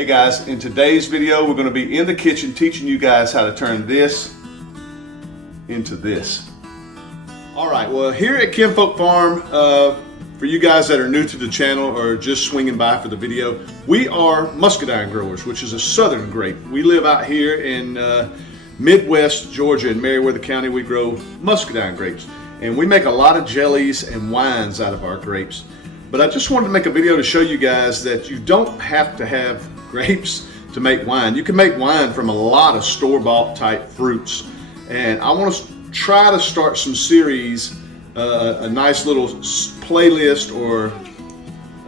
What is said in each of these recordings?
Hey guys, in today's video we're going to be in the kitchen teaching you guys how to turn this into this. Alright, well here at Kinfolk Farm, for you guys that are new to the channel or just swinging by for the video, we are muscadine growers, which is a southern grape. We live out here in Midwest Georgia in Meriwether County. We grow muscadine grapes and we make a lot of jellies and wines out of our grapes. But I just wanted to make a video to show you guys that you don't have to have grapes to make wine. You can make wine from a lot of store-bought type fruits. And I want to try to start some series, a nice little playlist or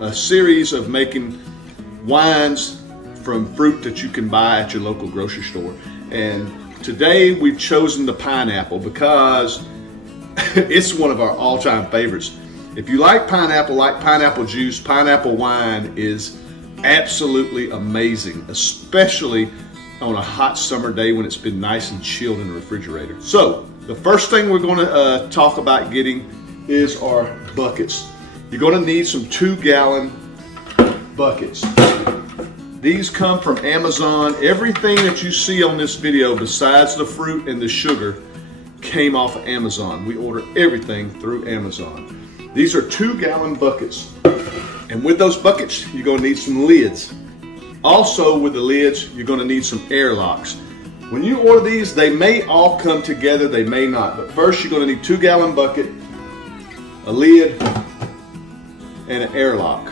a series of making wines from fruit that you can buy at your local grocery store. And today we've chosen the pineapple because it's one of our all-time favorites. If you like pineapple juice, pineapple wine is absolutely amazing, especially on a hot summer day when it's been nice and chilled in the refrigerator. So the first thing we're going to talk about getting is our buckets. You're going to need some 2-gallon buckets. These come from Amazon. Everything that you see on this video besides the fruit and the sugar came off of Amazon. We order everything through Amazon. These are 2-gallon buckets. And with those buckets, you're going to need some lids. Also with the lids, you're going to need some air locks. When you order these, they may all come together, they may not. But first, you're going to need 2-gallon bucket, a lid, and an air lock.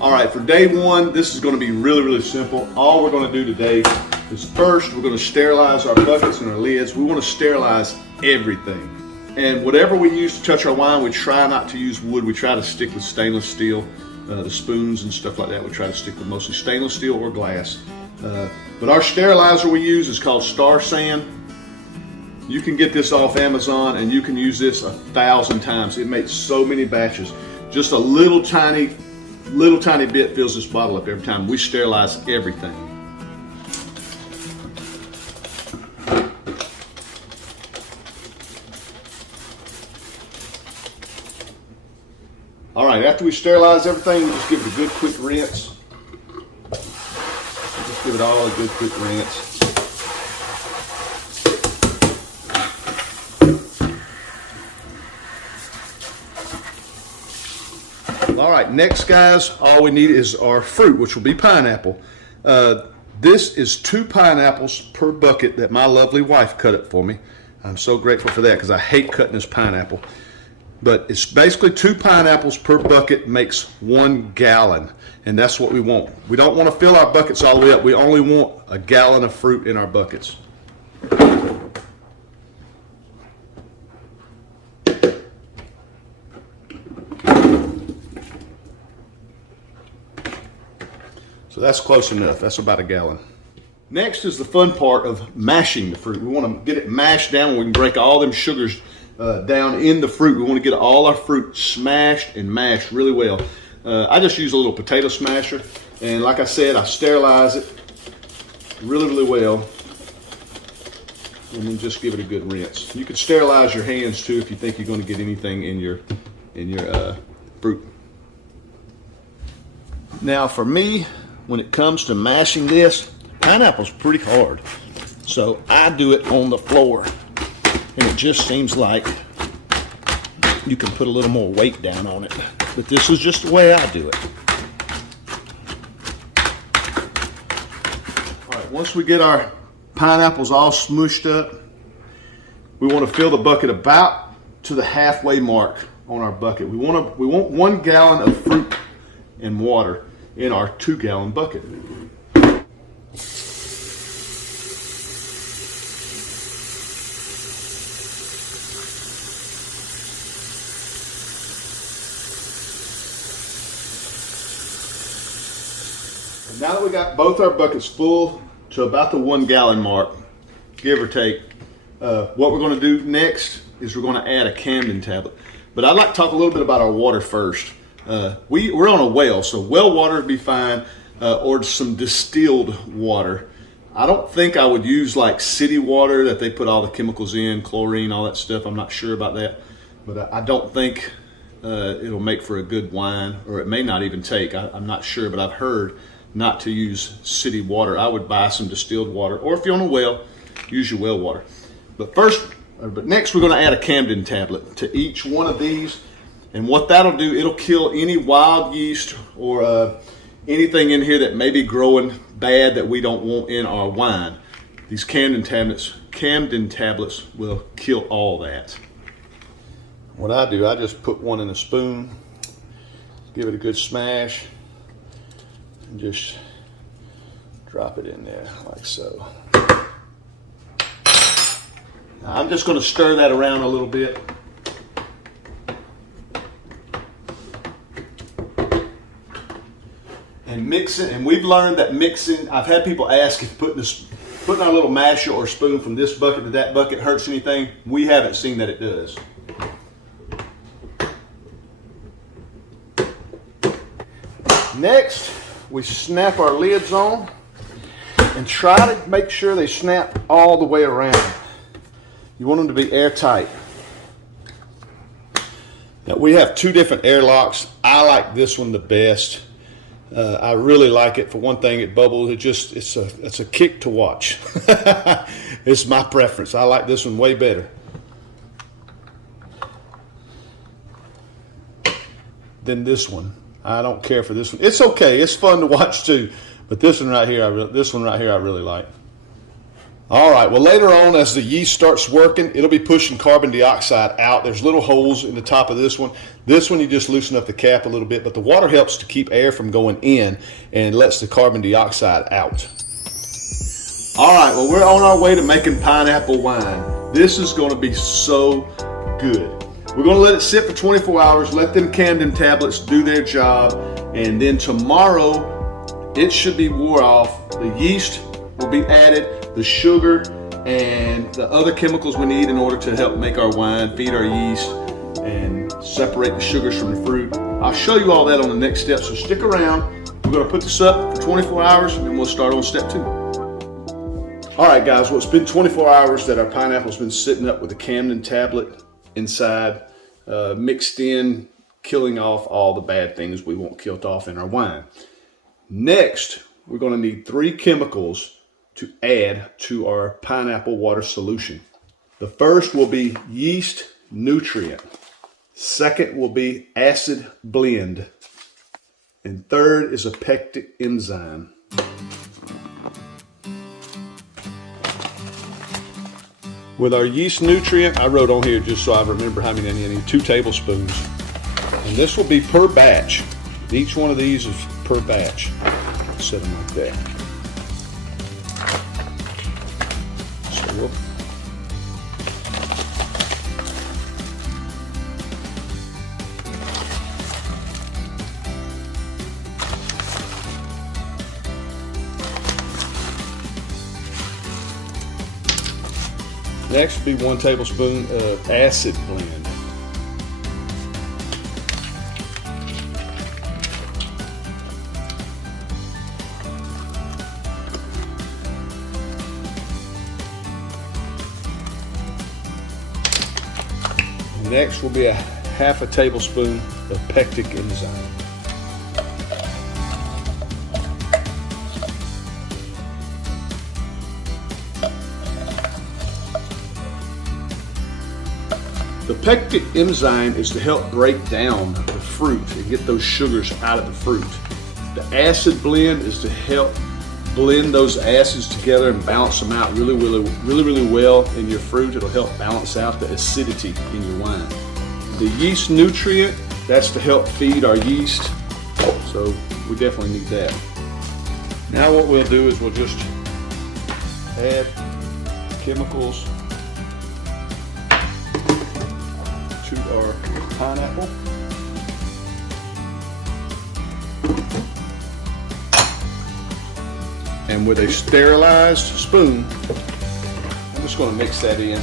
All right, for day one, this is going to be really simple. All we're going to do today is first, we're going to sterilize our buckets and our lids. We want to sterilize everything. And whatever we use to touch our wine, we try not to use wood. We try to stick with stainless steel. The spoons and stuff like that, we try to stick with mostly stainless steel or glass. But our sterilizer we use is called Star San. You can get this off Amazon and you can use this 1,000 times. It makes so many batches. Just a little tiny bit fills this bottle up every time. We sterilize everything. All right, after we sterilize everything, we just give it a good quick rinse. Just give it all a good quick rinse. All right, next guys, all we need is our fruit, which will be pineapple. This is 2 pineapples per bucket that my lovely wife cut it for me. I'm so grateful for that because I hate cutting this pineapple. But it's basically 2 pineapples per bucket makes 1 gallon. And that's what we want. We don't want to fill our buckets all the way up. We only want a gallon of fruit in our buckets. So that's close enough. That's about a gallon. Next is the fun part of mashing the fruit. We want to get it mashed down where we can break all them sugars down in the fruit. We want to get all our fruit smashed and mashed really well. I just use a little potato smasher, and like I said, I sterilize it really well, and then just give it a good rinse. You can sterilize your hands too if you think you're going to get anything in your fruit. Now for me, when it comes to mashing this, pineapple's pretty hard, so I do it on the floor. And it just seems like you can put a little more weight down on it. But this is just the way I do it. All right, once we get our pineapples all smooshed up, we want to fill the bucket about to the halfway mark on our bucket. We want 1 gallon of fruit and water in our 2-gallon bucket. Now that we got both our buckets full to about the 1 gallon mark, give or take, what we're going to do next is we're going to add a Camden tablet. But I'd like to talk a little bit about our water first. We're on a well, so well water would be fine, or some distilled water. I don't think I would use like city water that they put all the chemicals in, chlorine, all that stuff. I'm not sure about that, but I don't think it'll make for a good wine, or it may not even take. I'm not sure, but I've heard not to use city water. I would buy some distilled water, or if you're on a well, use your well water. But next we're going to add a Camden tablet to each one of these. And what that'll do, it'll kill any wild yeast or anything in here that may be growing bad that we don't want in our wine. These Camden tablets will kill all that. What I do, I just put one in a spoon, give it a good smash, and just drop it in there like so. Now, I'm just going to stir that around a little bit. And mix it, and we've learned that mixing, I've had people ask if putting our little masher or spoon from this bucket to that bucket hurts anything. We haven't seen that it does. Next, we snap our lids on and try to make sure they snap all the way around. You want them to be airtight. Now we have two different air locks. I like this one the best. I really like it. For one thing, it bubbles. It's a kick to watch. It's my preference. I like this one way better than this one. I don't care for this one. It's okay. It's fun to watch too. But this one right here, I really like. All right. Well, later on, as the yeast starts working, it'll be pushing carbon dioxide out. There's little holes in the top of this one. This one, you just loosen up the cap a little bit, but the water helps to keep air from going in and lets the carbon dioxide out. All right. Well, we're on our way to making pineapple wine. This is going to be so good. We're going to let it sit for 24 hours, let them Camden tablets do their job, and then tomorrow it should be wore off. The yeast will be added, the sugar and the other chemicals we need in order to help make our wine, feed our yeast, and separate the sugars from the fruit. I'll show you all that on the next step, so stick around. We're going to put this up for 24 hours, and then we'll start on step 2. All right, guys, well, it's been 24 hours that our pineapple's been sitting up with the Camden tablet inside, mixed in, killing off all the bad things we want killed off in our wine. Next, we're going to need 3 chemicals to add to our pineapple water solution. The first will be yeast nutrient. Second will be acid blend. And third is a pectic enzyme. With our yeast nutrient, I wrote on here just so I remember how many I need, 2 tablespoons. And this will be per batch. Each one of these is per batch. Set them like that. So we'll next will be 1 tablespoon of acid blend. Next will be a half a tablespoon of pectic enzyme. The pectic enzyme is to help break down the fruit and get those sugars out of the fruit. The acid blend is to help blend those acids together and balance them out really well in your fruit. It'll help balance out the acidity in your wine. The yeast nutrient, that's to help feed our yeast. So we definitely need that. Now what we'll do is we'll just add chemicals to our pineapple. And with a sterilized spoon, I'm just going to mix that in.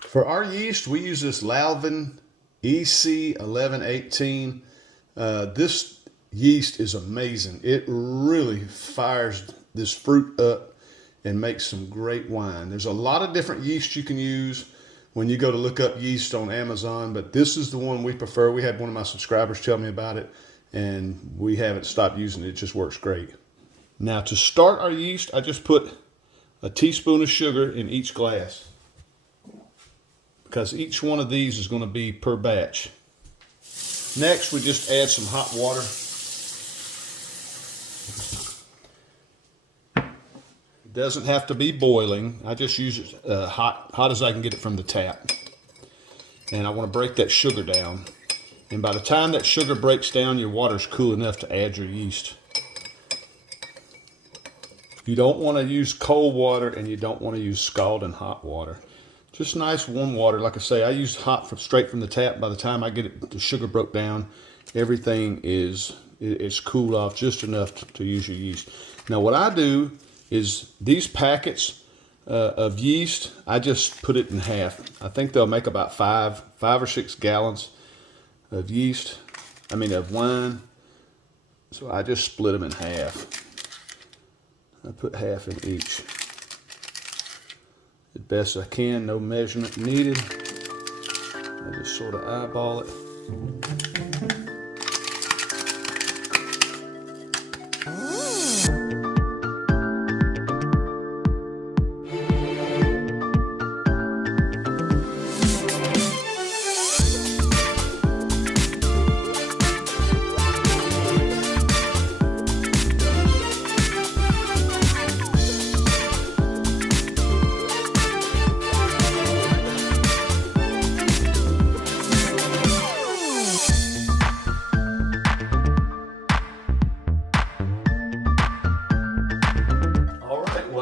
For our yeast, we use this Lalvin EC 1118. This yeast is amazing. It really fires this fruit up and make some great wine. There's a lot of different yeast you can use when you go to look up yeast on Amazon, but this is the one we prefer. We had one of my subscribers tell me about it, and we haven't stopped using it. It just works great. Now to start our yeast, I just put a teaspoon of sugar in each glass, because each one of these is going to be per batch. Next, we just add some hot water. It doesn't have to be boiling. I just use it hot as I can get it from the tap. And I want to break that sugar down. And by the time that sugar breaks down, your water's cool enough to add your yeast. You don't want to use cold water, and you don't want to use scalding hot water. Just nice warm water. Like I say, I use hot straight from the tap. By the time I get it, the sugar broke down, everything is cooled off just enough to use your yeast. Now what I do is these packets of yeast, I just put it in half. I think they'll make about five or 6 gallons of yeast, of wine. So I just split them in half. I put half in each. The best I can, no measurement needed. I just sort of eyeball it.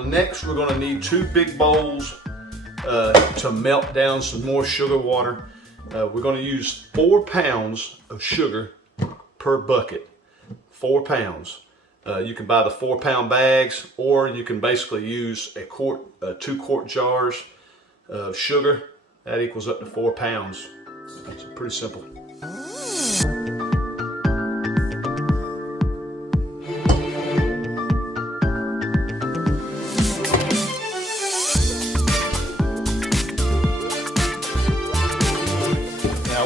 Next, we're going to need 2 big bowls to melt down some more sugar water. We're going to use 4 pounds of sugar per bucket. 4 pounds. You can buy the 4-pound bags, or you can basically use a 2-quart jars of sugar. That equals up to 4 pounds. That's pretty simple.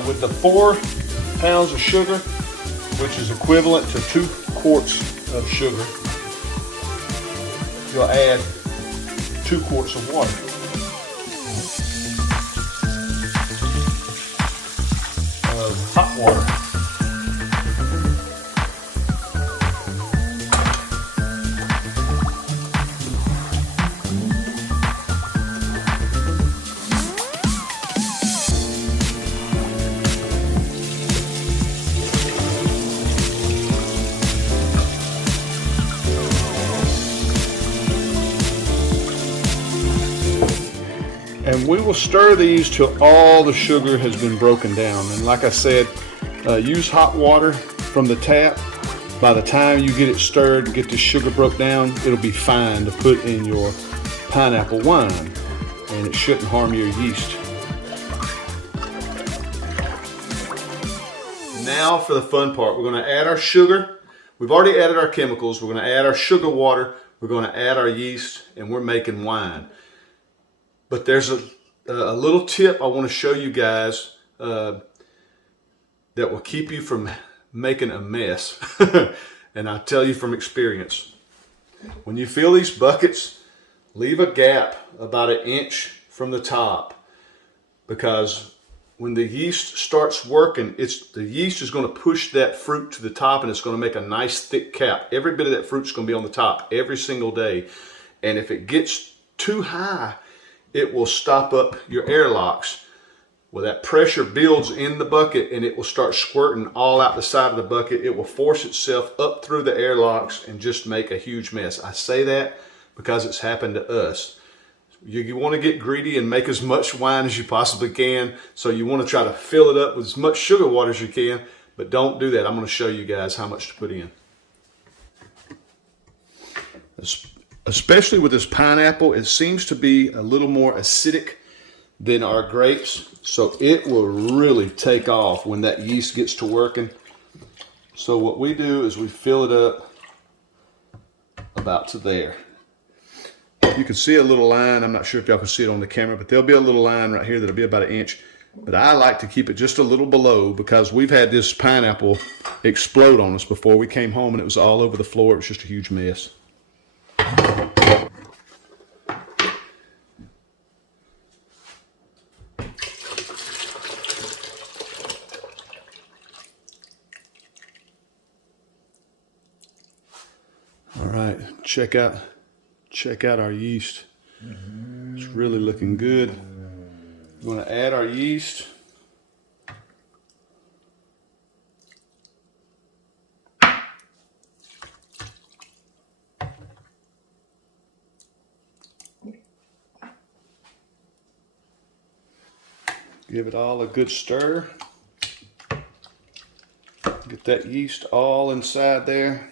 With the 4 pounds of sugar, which is equivalent to 2 quarts of sugar, you'll add 2 quarts of water. Of hot water. And we will stir these till all the sugar has been broken down. And like I said, use hot water from the tap. By the time you get it stirred and get the sugar broke down, it'll be fine to put in your pineapple wine, and it shouldn't harm your yeast. Now for the fun part. We're going to add our sugar. We've already added our chemicals. We're going to add our sugar water. We're going to add our yeast, and we're making wine. But there's a little tip I want to show you guys that will keep you from making a mess. And I tell you from experience, when you fill these buckets, leave a gap about 1 inch from the top, because when the yeast starts working, the yeast is going to push that fruit to the top, and it's going to make a nice thick cap. Every bit of that fruit is going to be on the top every single day. And if it gets too high, it will stop up your airlocks. Well, that pressure builds in the bucket, and it will start squirting all out the side of the bucket. It will force itself up through the airlocks and just make a huge mess. I say that because it's happened to us. You want to get greedy and make as much wine as you possibly can. So you want to try to fill it up with as much sugar water as you can, but don't do that. I'm going to show you guys how much to put in. Especially with this pineapple, it seems to be a little more acidic than our grapes, so it will really take off when that yeast gets to working. So what we do is we fill it up about to there. You can see a little line. I'm not sure if y'all can see it on the camera, but there'll be a little line right here that'll be about 1 inch. But I like to keep it just a little below because we've had this pineapple explode on us before. We came home and it was all over the floor. It was just a huge mess. All right, check out our yeast. It's really looking good. We're going to add our yeast. Give it all a good stir. Get that yeast all inside there.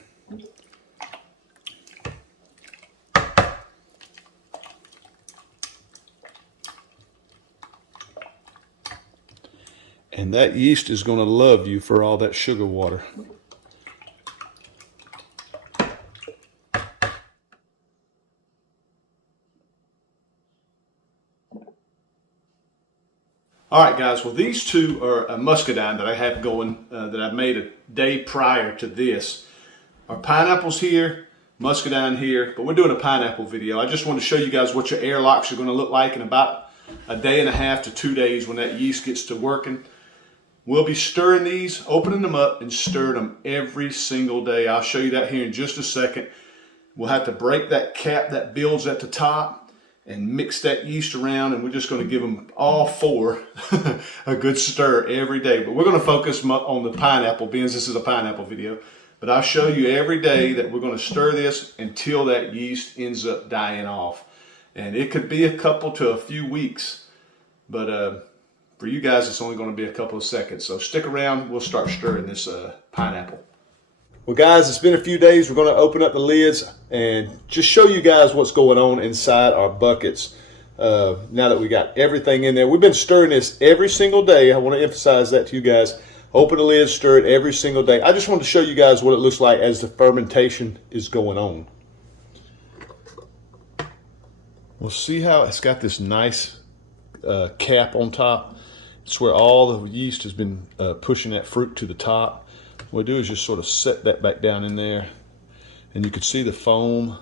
And that yeast is going to love you for all that sugar water. All right, guys. Well, these two are a muscadine that I have going, that I made a day prior to this. Our pineapples here, muscadine here, but we're doing a pineapple video. I just want to show you guys what your airlocks are going to look like in about a day and a half to 2 days when that yeast gets to working. We'll be stirring these, opening them up, and stirring them every single day. I'll show you that here in just a second. We'll have to break that cap that builds at the top and mix that yeast around, and we're just going to give them all four a good stir every day. But we're going to focus on the pineapple beans. This is a pineapple video. But I'll show you every day that we're going to stir this until that yeast ends up dying off. And it could be a couple to a few weeks, but for you guys, it's only going to be a couple of seconds. So stick around. We'll start stirring this pineapple. Well, guys, it's been a few days. We're going to open up the lids and just show you guys what's going on inside our buckets. Now that we got everything in there, we've been stirring this every single day. I want to emphasize that to you guys. Open the lid, stir it every single day. I just wanted to show you guys what it looks like as the fermentation is going on. We'll see how it's got this nice cap on top. It's where all the yeast has been pushing that fruit to the top. What we do is just sort of set that back down in there, and you can see the foam,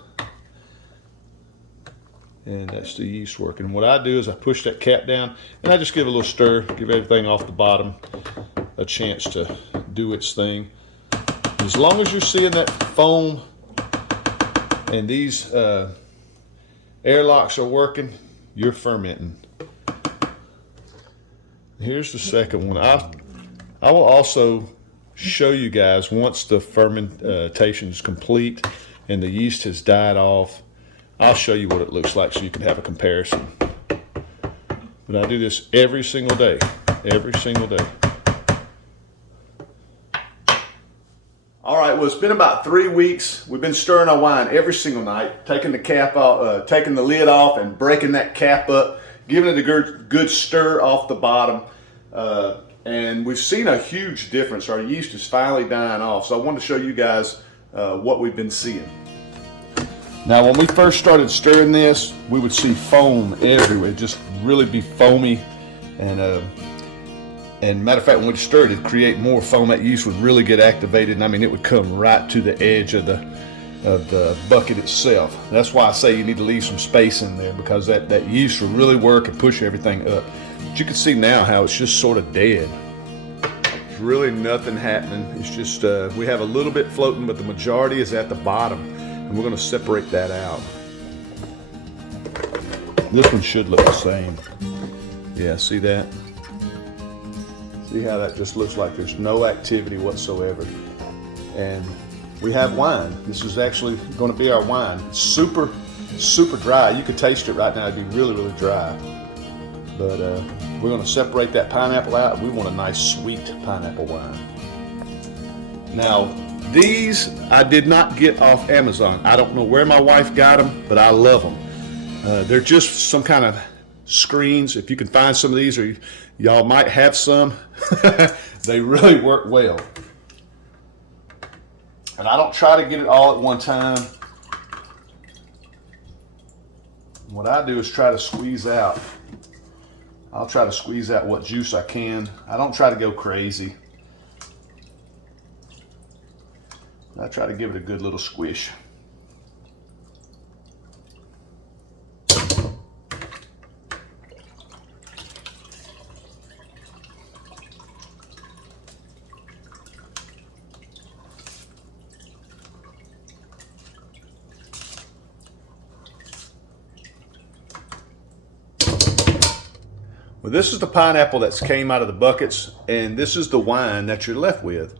and that's the yeast working. What I do is I push that cap down, and I just give a little stir, give everything off the bottom a chance to do its thing. As long as you're seeing that foam and these airlocks are working, you're fermenting. Here's the second one. I will also show you guys once the fermentation is complete and the yeast has died off. I'll show you what it looks like so you can have a comparison. But I do this every single day, every single day. All right, well, it's been about 3 weeks. We've been stirring our wine every single night, taking the cap off, taking the lid off and breaking that cap up, giving it a good stir off the bottom. And we've seen a huge difference. Our yeast is finally dying off. So I wanted to show you guys what we've been seeing. Now, when we first started stirring this, we would see foam everywhere, just really be foamy. And matter of fact, when we stirred it, it'd create more foam. That yeast would really get activated, and I mean, it would come right to the edge of the bucket itself. That's why I say you need to leave some space in there, because that yeast will really work and push everything up. But you can see now how it's just sort of dead. There's really nothing happening. It's just we have a little bit floating, but the majority is at the bottom, and we're going to separate that out. This one should look the same. Yeah, see that? See how that just looks like there's no activity whatsoever. And we have wine. This is actually going to be our wine. It's super, super dry. You could taste it right now. It'd be really, really dry. But we're going to separate that pineapple out. We want a nice sweet pineapple wine. Now, these I did not get off Amazon. I don't know where my wife got them, but I love them. They're just some kind of screens. If you can find some of these, or y'all might have some, they really work well. And I don't try to get it all at one time. What I do is try to squeeze out. I'll try to squeeze out what juice I can. I don't try to go crazy. I try to give it a good little squish. Well, this is the pineapple that's came out of the buckets, and this is the wine that you're left with.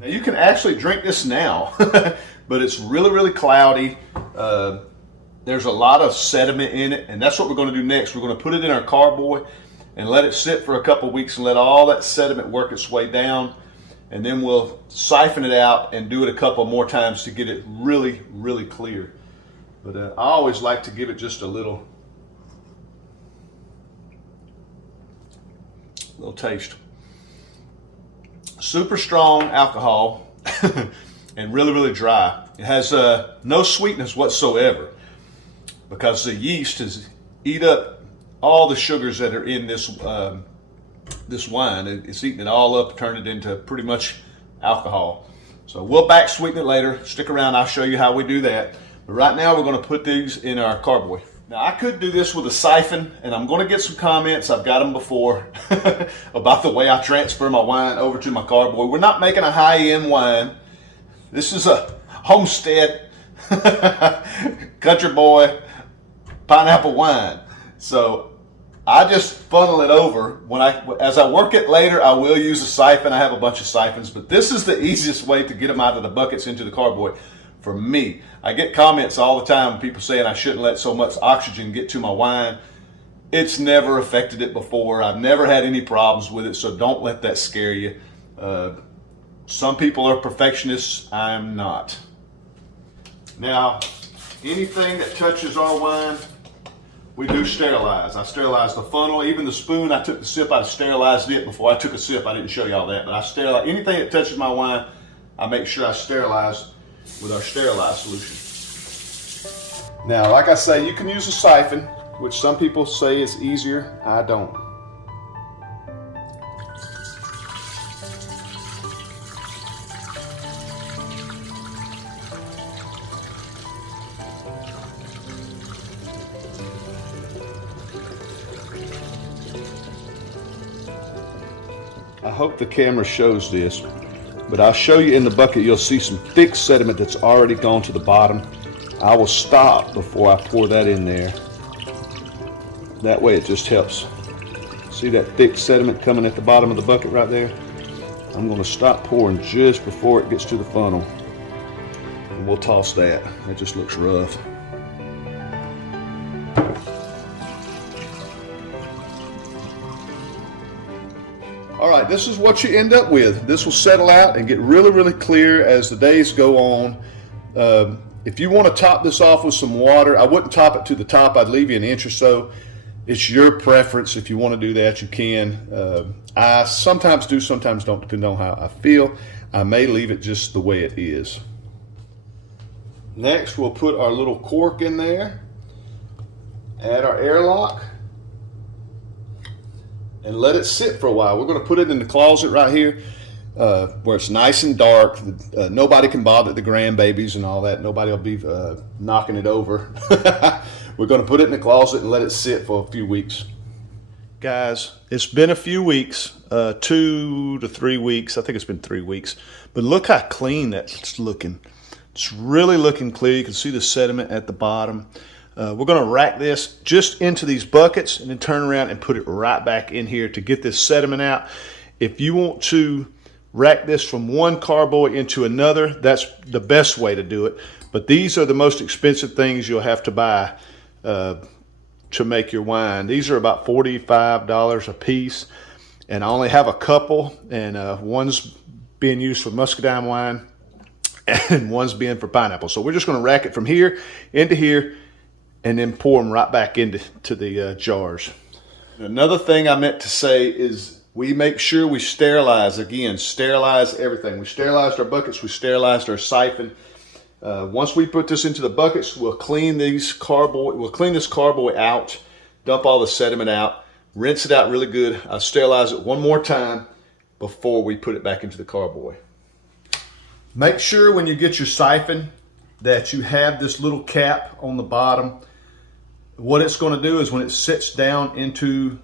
Now you can actually drink this now, but it's really, really cloudy. There's a lot of sediment in it, and that's what we're going to do next. We're going to put it in our carboy and let it sit for a couple of weeks and let all that sediment work its way down, and then we'll siphon it out and do it a couple more times to get it really, really clear. But I always like to give it just a little taste. Super strong alcohol and really, really dry. It has no sweetness whatsoever because the yeast has eat up all the sugars that are in this this wine. It's eating it all up, turned it into pretty much alcohol. So we'll back sweeten it later. Stick around, I'll show you how we do that. But right now we're going to put these in our carboy. Now I could do this with a siphon, and I'm going to get some comments, I've got them before, about the way I transfer my wine over to my carboy. We're not making a high-end wine. This is a homestead, country boy, pineapple wine. So I just funnel it over. As I work it later, I will use a siphon. I have a bunch of siphons, but this is the easiest way to get them out of the buckets into the carboy. For me, I get comments all the time, people saying I shouldn't let so much oxygen get to my wine. It's never affected it before. I've never had any problems with it, so don't let that scare you. Some people are perfectionists. I'm not. Now, anything that touches our wine, we do sterilize. I sterilize the funnel, even the spoon. I took the sip, I sterilized it before I took a sip. I didn't show y'all that, but I sterilize anything that touches my wine. I make sure I sterilize with our sterilized solution. Now, like I say, you can use a siphon, which some people say is easier. I don't. I hope the camera shows this, but I'll show you in the bucket. You'll see some thick sediment that's already gone to the bottom. I will stop before I pour that in there. That way it just helps. See that thick sediment coming at the bottom of the bucket right there? I'm going to stop pouring just before it gets to the funnel. And we'll toss that. That just looks rough. All right, this is what you end up with. This will settle out and get really, really clear as the days go on. If you want to top this off with some water, I wouldn't top it to the top. I'd leave you an inch or so. It's your preference. If you want to do that, you can. I sometimes do, sometimes don't, depending on how I feel. I may leave it just the way it is. Next, we'll put our little cork in there, add our airlock, and let it sit for a while. We're going to put it in the closet right here where it's nice and dark. Nobody can bother the grandbabies and all that. Nobody will be knocking it over. We're going to put it in the closet and let it sit for a few weeks. Guys, it's been a few weeks, 2 to 3 weeks. I think it's been 3 weeks. But look how clean that's looking. It's really looking clear. You can see the sediment at the bottom. We're going to rack this just into these buckets and then turn around and put it right back in here to get this sediment out. If you want to rack this from one carboy into another, that's the best way to do it. But these are the most expensive things you'll have to buy to make your wine. These are about $45 a piece, and I only have a couple, and one's being used for muscadine wine and one's being for pineapple. So we're just going to rack it from here into here and then pour them right back into the jars. Another thing I meant to say is we make sure we sterilize. Again, sterilize everything. We sterilized our buckets, we sterilized our siphon, Once we put this into the buckets, we'll clean this carboy out, dump all the sediment out, rinse it out really good. I'll sterilize it one more time before we put it back into the carboy. Make sure when you get your siphon that you have this little cap on the bottom. What it's going to do is when it sits down into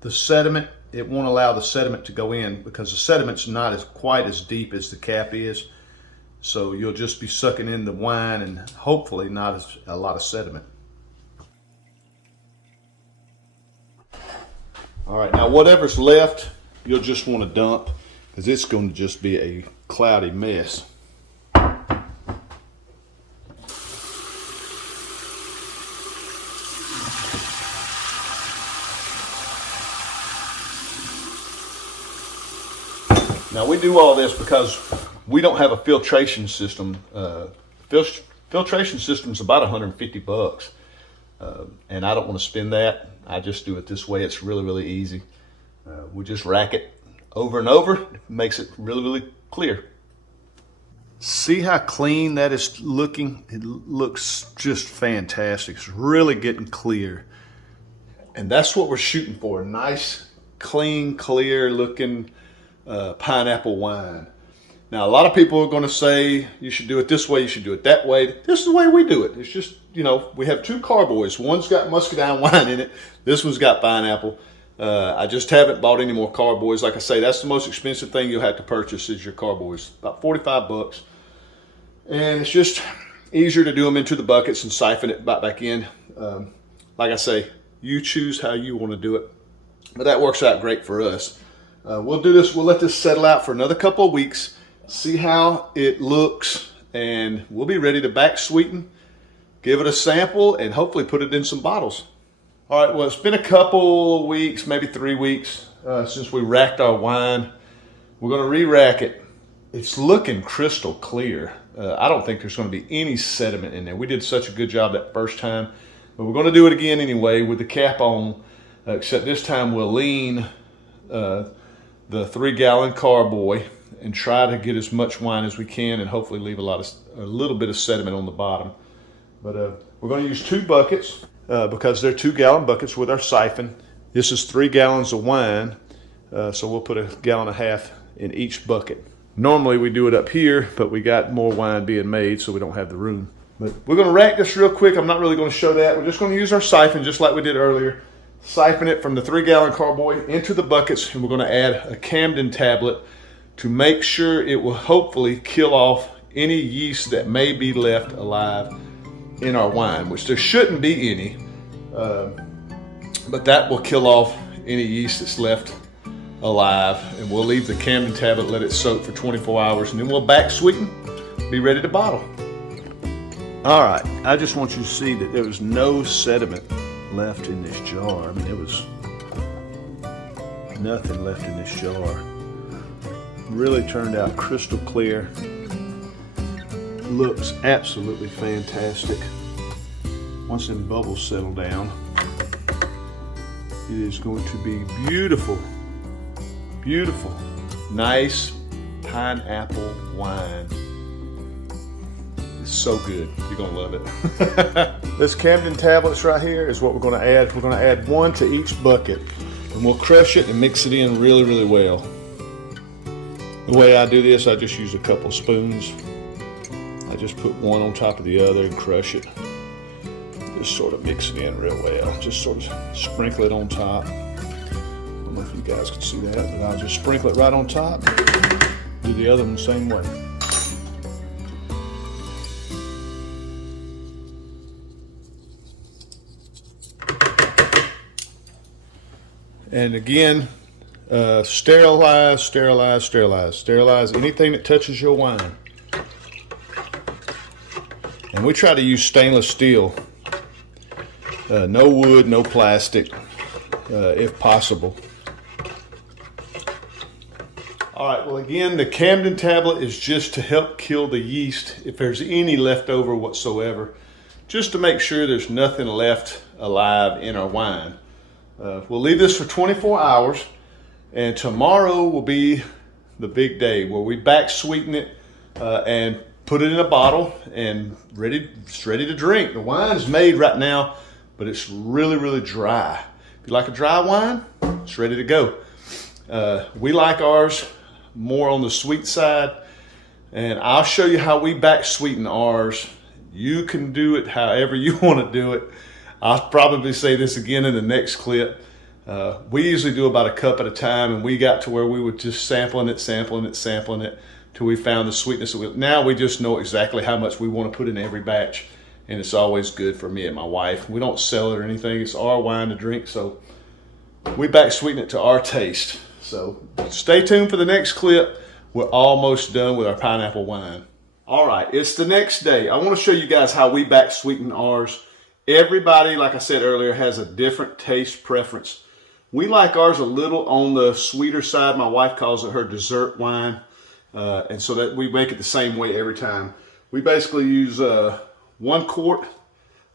the sediment, it won't allow the sediment to go in because the sediment's not quite as deep as the cap is. So you'll just be sucking in the wine and hopefully not a lot of sediment. All right, now whatever's left, you'll just want to dump because it's going to just be a cloudy mess. Now we do all this because we don't have a filtration system. Filtration system's about $150, and I don't want to spend that. I just do it this way. It's really, really easy. We just rack it over and over. It makes it really, really clear. See how clean that is looking? It looks just fantastic. It's really getting clear. And that's what we're shooting for. Nice, clean, clear looking pineapple wine. Now, a lot of people are going to say you should do it this way, you should do it that way. This is the way we do it. It's just, you know, we have two carboys. One's got muscadine wine in it. This one's got pineapple. I just haven't bought any more carboys. Like I say, that's the most expensive thing you'll have to purchase is your carboys. About $45. And it's just easier to do them into the buckets and siphon it back in. Like I say, you choose how you want to do it. But that works out great for us. We'll do this. We'll let this settle out for another couple of weeks. See how it looks, and we'll be ready to back sweeten, give it a sample, and hopefully put it in some bottles. All right, well, it's been a couple weeks, maybe 3 weeks, since we racked our wine. We're going to re-rack it. It's looking crystal clear. I don't think there's going to be any sediment in there. We did such a good job that first time, but we're going to do it again anyway with the cap on, except this time we'll lean the 3-gallon carboy and try to get as much wine as we can and hopefully leave a little bit of sediment on the bottom. But we're going to use 2 buckets because they're 2-gallon buckets with our siphon. This is 3 gallons of wine, so we'll put 1.5 gallons in each bucket. Normally we do it up here, but we got more wine being made, so we don't have the room. But we're going to rack this real quick. I'm not really going to show that. We're just going to use our siphon just like we did earlier. Siphon it from the 3-gallon carboy into the buckets, and we're going to add a Camden tablet to make sure it will hopefully kill off any yeast that may be left alive in our wine, which there shouldn't be any, but that will kill off any yeast that's left alive. And we'll leave the Camden tablet, let it soak for 24 hours, and then we'll back sweeten, be ready to bottle. All right, I just want you to see that there was no sediment left in this jar. I mean, there was nothing left in this jar. Really turned out crystal clear. Looks absolutely fantastic. Once them bubbles settle down, it is going to be beautiful, beautiful, nice pineapple wine. It's so good. You're gonna love it. This Camden tablets right here is what we're gonna add. We're gonna add 1 to each bucket, and we'll crush it and mix it in really, really well. The way I do this, I just use a couple spoons. I just put one on top of the other and crush it. Just sort of mix it in real well. Just sort of sprinkle it on top. I don't know if you guys can see that, but I'll just sprinkle it right on top. Do the other one the same way. And again, sterilize, sterilize, sterilize. Sterilize anything that touches your wine. And we try to use stainless steel. No wood, no plastic, if possible. All right, well again, the Camden tablet is just to help kill the yeast if there's any left over whatsoever. Just to make sure there's nothing left alive in our wine. We'll leave this for 24 hours. And tomorrow will be the big day where we back sweeten it and put it in a bottle and it's ready to drink. The wine is made right now, but it's really, really dry. If you like a dry wine, it's ready to go. We like ours more on the sweet side, and I'll show you how we back sweeten ours. You can do it however you want to do it. I'll probably say this again in the next clip. We usually do about a cup at a time, and we got to where we were just sampling it till we found the sweetness. Now we just know exactly how much we want to put in every batch, and it's always good for me and my wife. We don't sell it or anything. It's our wine to drink, so we back sweeten it to our taste. So stay tuned for the next clip. We're almost done with our pineapple wine. All right, it's the next day. I want to show you guys how we back sweeten ours. Everybody, like I said earlier, has a different taste preference. We like ours a little on the sweeter side. My wife calls it her dessert wine. And so that we make it the same way every time. We basically use 1 quart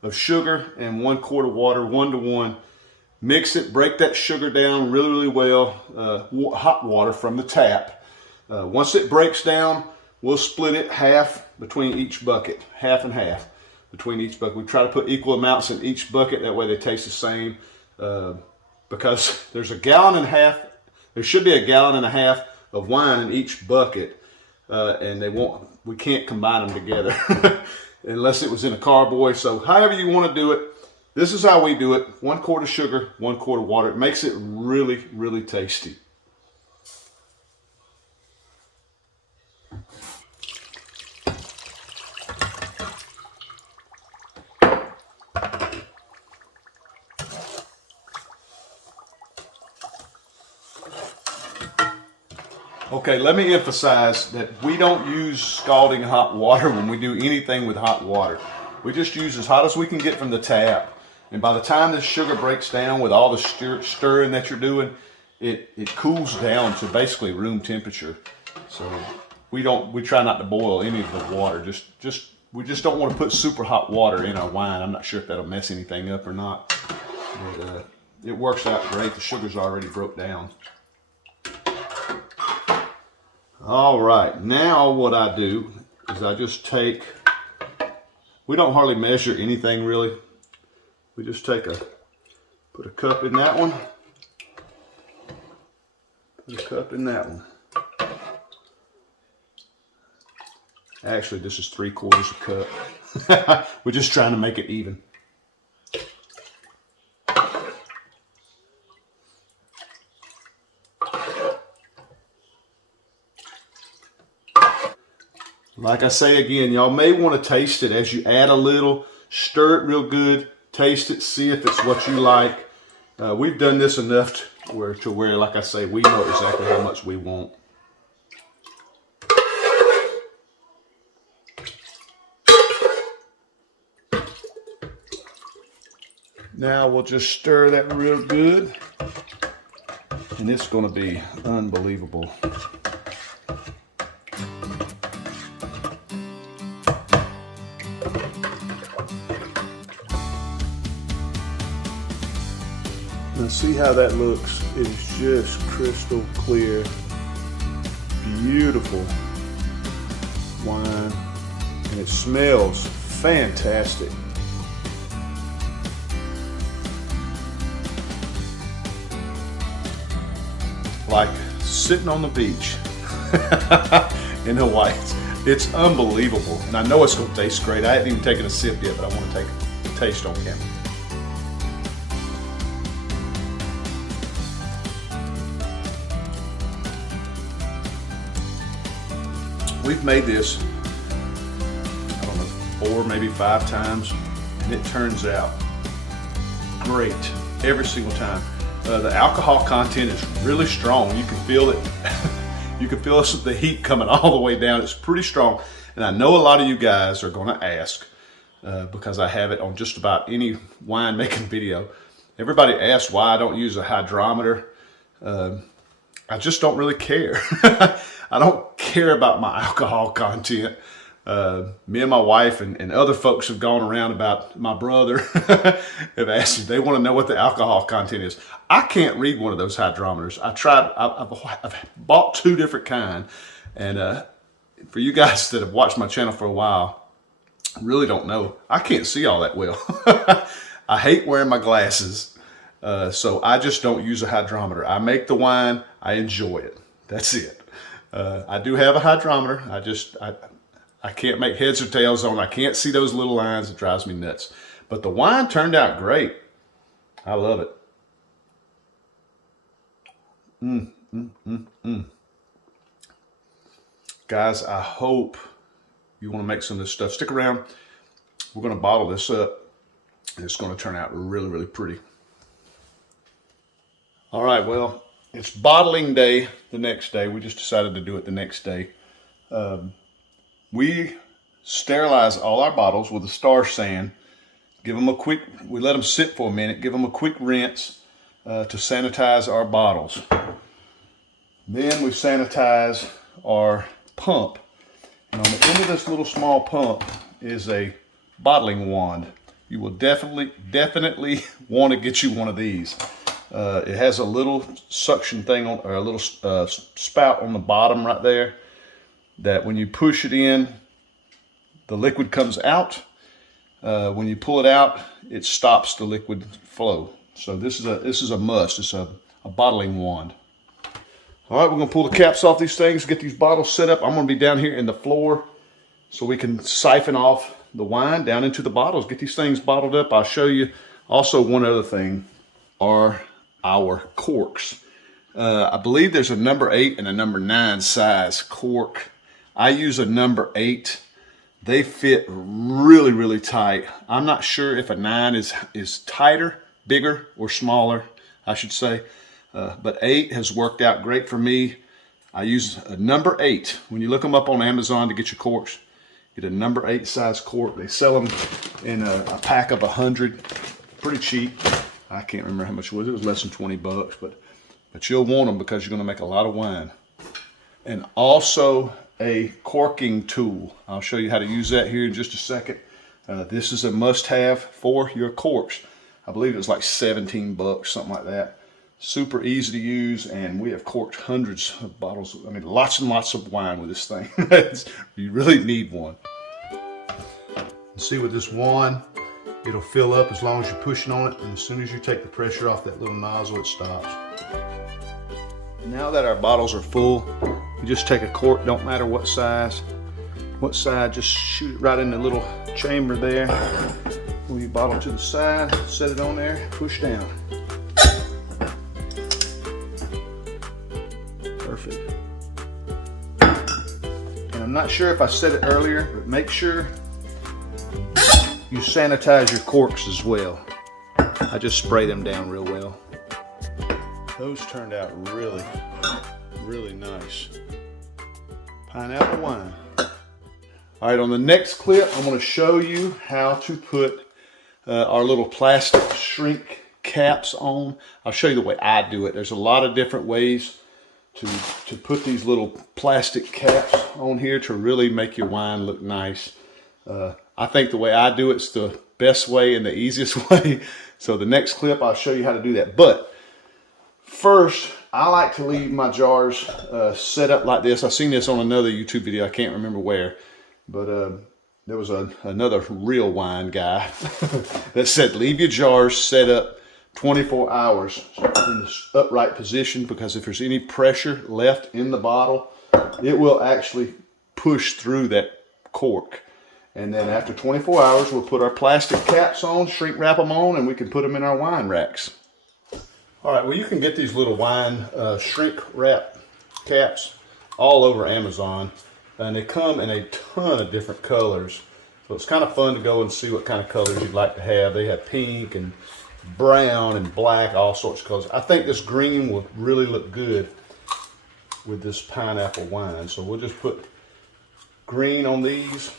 of sugar and 1 quart of water, 1 to 1. Mix it, break that sugar down really, really well. Hot water from the tap. Once it breaks down, we'll split it half between each bucket, half and half between each bucket. We try to put equal amounts in each bucket, that way they taste the same. Because there's a gallon and a half, there should be a gallon and a half of wine in each bucket, and we can't combine them together unless it was in a carboy. So however you want to do it, this is how we do it. 1 quart of sugar, 1 quart of water. It makes it really, really tasty. Okay, let me emphasize that we don't use scalding hot water when we do anything with hot water. We just use as hot as we can get from the tap. And by the time this sugar breaks down with all the stirring that you're doing, it cools down to basically room temperature. So we try not to boil any of the water. We just don't want to put super hot water in our wine. I'm not sure if that'll mess anything up or not. But it works out great. The sugar's already broke down. All right, now what I do is I just take, we don't hardly measure anything really. We just put a cup in that one, put a cup in that one. Actually, this is 3/4 a cup. We're just trying to make it even. Like I say again, y'all may want to taste it as you add a little, stir it real good, taste it, see if it's what you like. We've done this enough to where, like I say, we know exactly how much we want. Now we'll just stir that real good, and it's going to be unbelievable. Now see how that looks. It is just crystal clear, beautiful wine, and it smells fantastic. Like sitting on the beach in Hawaii. It's unbelievable, and I know it's going to taste great. I haven't even taken a sip yet, but I want to take a taste on camera. We've made this, I don't know, 4, maybe 5 times, and it turns out great every single time. The alcohol content is really strong. You can feel it. You can feel the heat coming all the way down. It's pretty strong. And I know a lot of you guys are going to ask, because I have it on just about any wine making video. Everybody asks why I don't use a hydrometer. I just don't really care. I don't care about my alcohol content. Me and my wife and other folks have gone around about my brother have asked, they want to know what the alcohol content is. I can't read one of those hydrometers. I've bought 2 different kinds, and for you guys that have watched my channel for a while, really don't know. I can't see all that well. I hate wearing my glasses, so I just don't use a hydrometer. I make the wine, I enjoy it. That's it. I do have a hydrometer. I can't make heads or tails on. I can't see those little lines. It drives me nuts. But the wine turned out great. I love it. Guys, I hope you want to make some of this stuff. Stick around. We're going to bottle this up. And it's going to turn out really, really pretty. All right, well, it's bottling day the next day. We just decided to do it the next day. We sterilize all our bottles with a star sand. Give them a quick, we let them sit for a minute, give them a quick rinse to sanitize our bottles. Then we sanitize our pump. And on the end of this little small pump is a bottling wand. You will definitely want to get you one of these. It has a little suction thing on, or a little spout on the bottom right there, that when you push it in, the liquid comes out. When you pull it out, it stops the liquid flow. So this is a must. It's a bottling wand. All right, we're gonna pull the caps off these things, get these bottles set up. I'm gonna be down here in the floor so we can siphon off the wine down into the bottles, get these things bottled up. I'll show you also one other thing, are our corks. I believe there's a number 8 and a number 9 size cork. I use a number 8. They fit really, really tight. I'm not sure if a 9 is tighter, bigger, or smaller, I should say. But 8 has worked out great for me. I use a number 8. When you look them up on Amazon to get your corks, get a number 8 size cork. They sell them in a pack of 100, pretty cheap. I can't remember how much it was. It was less than 20 bucks, but you'll want them because you're going to make a lot of wine. And also a corking tool. I'll show you how to use that here in just a second. This is a must-have for your corks. I believe it was like 17 bucks, something like that. Super easy to use, and we have corked hundreds of bottles. I mean, lots and lots of wine with this thing. You really need one. See, with this wand, it'll fill up as long as you're pushing on it, and as soon as you take the pressure off that little nozzle, it stops. Now that our bottles are full, you just take a cork, don't matter what side, just shoot it right in the little chamber there. Move your bottle to the side, set it on there, push down. Perfect. And I'm not sure if I said it earlier, but make sure you sanitize your corks as well. I just spray them down real well. Those turned out really, really nice. Pineapple wine. All right, on the next clip, I'm going to show you how to put our little plastic shrink caps on. I'll show you the way I do it. There's a lot of different ways to put these little plastic caps on here to really make your wine look nice. I think the way I do it's the best way and the easiest way. So the next clip, I'll show you how to do that. But first, I like to leave my jars set up like this. I've seen this on another YouTube video. I can't remember where. But there was another real wine guy that said, leave your jars set up 24 hours in this upright position, because if there's any pressure left in the bottle, it will actually push through that cork. And then after 24 hours, we'll put our plastic caps on, shrink wrap them on, and we can put them in our wine racks. All right, well, you can get these little wine shrink wrap caps all over Amazon, and they come in a ton of different colors. So it's kind of fun to go and see what kind of colors you'd like to have. They have pink and brown and black, all sorts of colors. I think this green will really look good with this pineapple wine. So we'll just put green on these.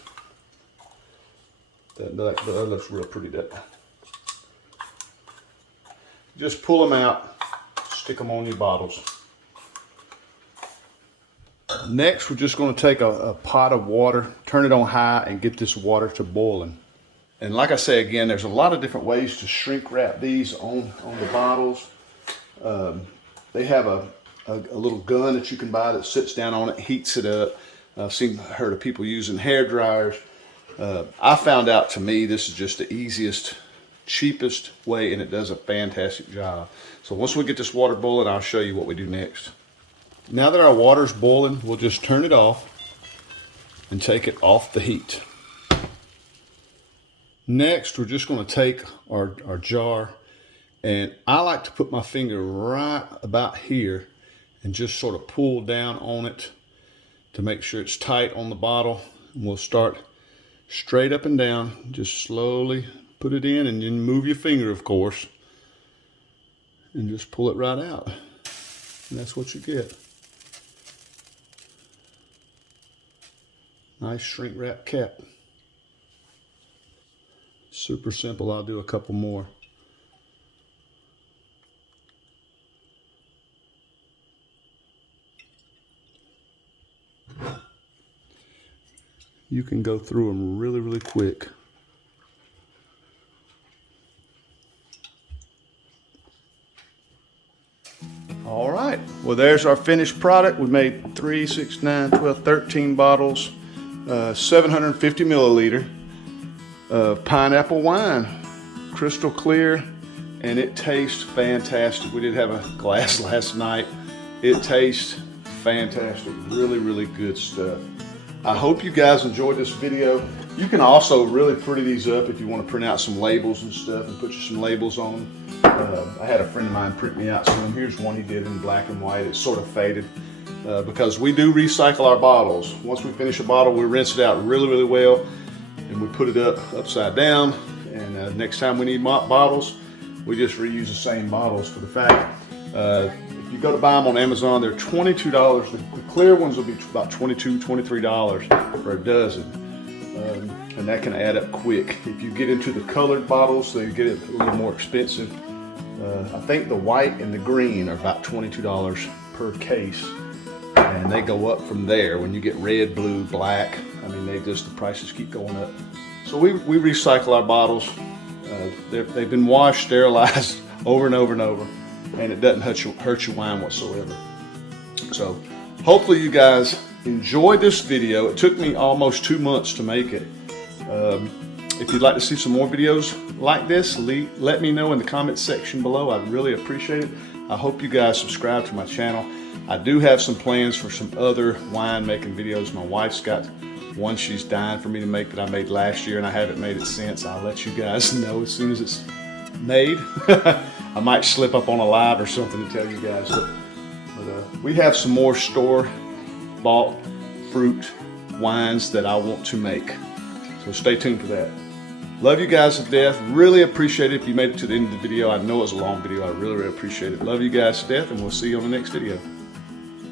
That looks real pretty, doesn't it? Just pull them out, stick them on your bottles. Next, we're just going to take a pot of water, turn it on high, and get this water to boiling. And like I say again, there's a lot of different ways to shrink wrap these on the bottles. They have a little gun that you can buy that sits down on it, heats it up. I've heard of people using hair dryers. I found out, to me, this is just the easiest, cheapest way, and it does a fantastic job. So once we get this water boiling, I'll show you what we do next. Now that our water's boiling, we'll just turn it off and take it off the heat. Next, we're just going to take our jar, and I like to put my finger right about here and just sort of pull down on it to make sure it's tight on the bottle. And we'll start straight up and down, just slowly put it in, and then move your finger, of course, and just pull it right out. And that's what you get. Nice shrink wrap cap. Super simple. I'll do a couple more. You can go through them really, really quick. All right, well, there's our finished product. We made 3, 6, 9, 12, 13 bottles, 750 milliliter of pineapple wine, crystal clear, and it tastes fantastic. We did have a glass last night. It tastes fantastic. Really, really good stuff. I hope you guys enjoyed this video. You can also really pretty these up if you want to print out some labels and stuff and put some labels on them. I had a friend of mine print me out some. Here's one he did in black and white. It's sort of faded because we do recycle our bottles. Once we finish a bottle, we rinse it out really, really well, and we put it upside down. And next time we need bottles, we just reuse the same bottles. For the fact, if you go to buy them on Amazon, they're $22. The clear ones will be about $22, $23 for a dozen. And that can add up quick. If you get into the colored bottles, they get it a little more expensive. I think the white and the green are about $22 per case. And they go up from there. When you get red, blue, black, I mean, the prices keep going up. So we recycle our bottles. They've been washed, sterilized over and over and over, and it doesn't hurt your wine whatsoever. So hopefully you guys enjoyed this video. It took me almost 2 months to make it. If you'd like to see some more videos like this, let me know in the comments section below. I'd really appreciate it. I hope you guys subscribe to my channel. I do have some plans for some other wine making videos. My wife's got one she's dying for me to make that I made last year, and I haven't made it since. I'll let you guys know as soon as it's made. I might slip up on a live or something to tell you guys. But we have some more store-bought fruit wines that I want to make. So stay tuned for that. Love you guys to death. Really appreciate it if you made it to the end of the video. I know it was a long video. I really, really appreciate it. Love you guys to death, and we'll see you on the next video.